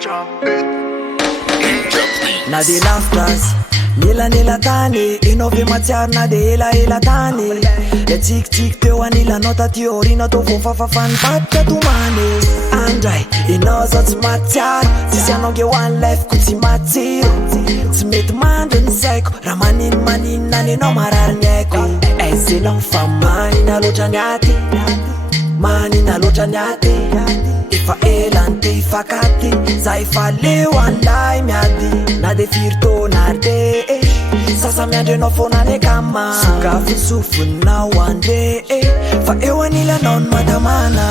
Na de laftas nila tany inove matsiaro na de ela tany le tsikitsiky teo anila nota tiorina tô vofafafany batka tomany andray inao zao tsy matsiaro tsisy anao nge hoany lefiko tsy matsiro tsy mety mandro ny saiko raha maninina ny anao marary ny aiko aizenao fa manina loatra ny aty manina loatra ny aty efa elany te ifakaty za efa leo anlay miady na de firtona arte sasa miandrenao fonany kama sokafo sofoninao andre fa eo anilanao ny madamana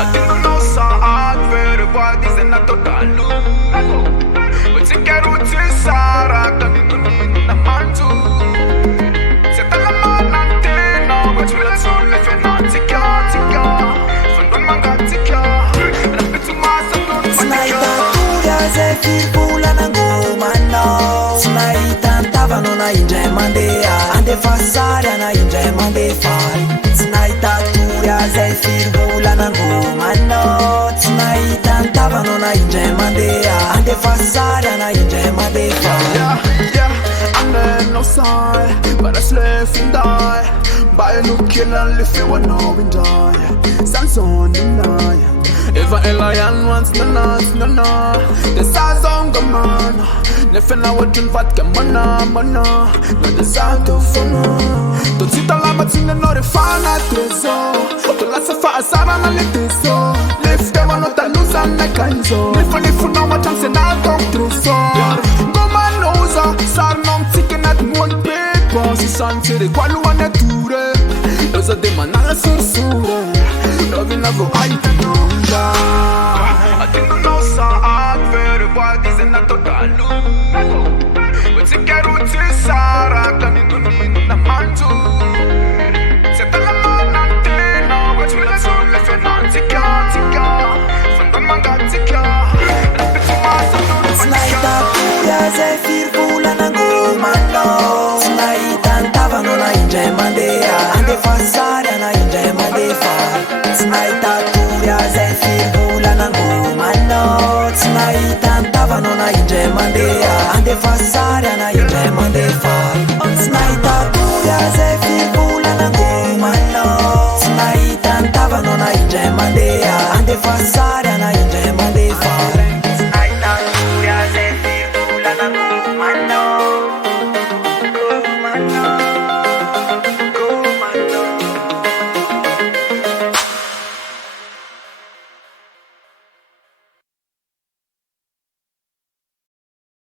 Atendo saat verba dizendo totalu Você quer utilizar a na mantu Você tá na mão antena Mas pela zona fenática Fandon mangatica Repito massa Snaita tuya ze firpula na ngoma no Snaita tava no na indre mandea Ande fasaria na indre mande fai Snaita tuya ze firpula na ngoma no Snaita tava no na indre mandea Ande fasaria na indre mande fai I'm no sign But I slip and die Buy a new kill and lift you one now and die Sans on the night If a lion wants no The size on the man Nefe na wajun vodka mana No the sound of fun Don't sit a lama tina no the fana treso To la safa asara na leteso Lift them on the lose and the kanzo Nifu na wacham se na gong treso Go man noza Sar nom tiken at one paper Si sante kwa luwa na ture Doza de manala sursure Robin la vo ay tanonja Atendo nossa adverba dizendo totalu Você quer utilizar a caneta na mantu Você tá na mão antena Mas pela zona fenática Fandon mangatica Repito massa Snaita tuya ze firpula na ngoma no Snaita tava no na indre mandea Ande fasaria na indre mande fai Snaita tuya ze firpula na ngoma no Snaita tava no na indre mandea Ande fasaria na indre mande fai